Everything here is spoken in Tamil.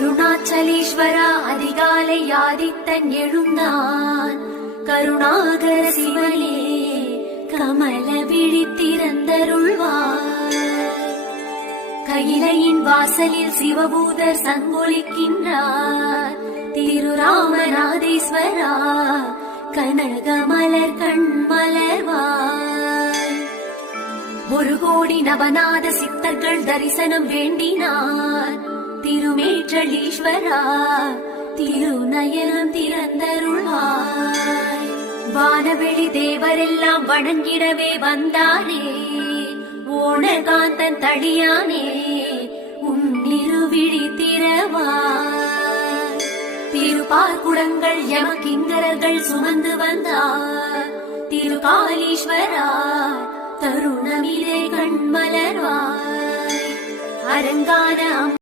அருணாச்சலேஸ்வரா அதிகாலை ஆதித்தன் எழுந்தான். கருணாகர சிவனே கமல விழி திறந்தருள்வார். கையிலையின் வாசலில் சிவபூதர் சங்கொலிக்கின்றார். திருராமநாதேஸ்வரா கனகமலர் கண் மலர்வாய். ஒரு கோடி நவநாத சித்தர்கள் தரிசனம் வேண்டினார். திருமேற்றலீஸ்வரா திருநயனம் திறந்தருள்வாய். வானவெளி தேவரெல்லாம் வணங்கிடவே வந்தானே, ஓணகாந்தன் தடியானே உன்னிருவிழி திறவாய். திருப்பார்குடங்கள் யமகிங்கரர்கள் சுமந்து வந்தார். திருகாலீஸ்வரா தருணமிலே கண்மலர்வாய். அரங்கான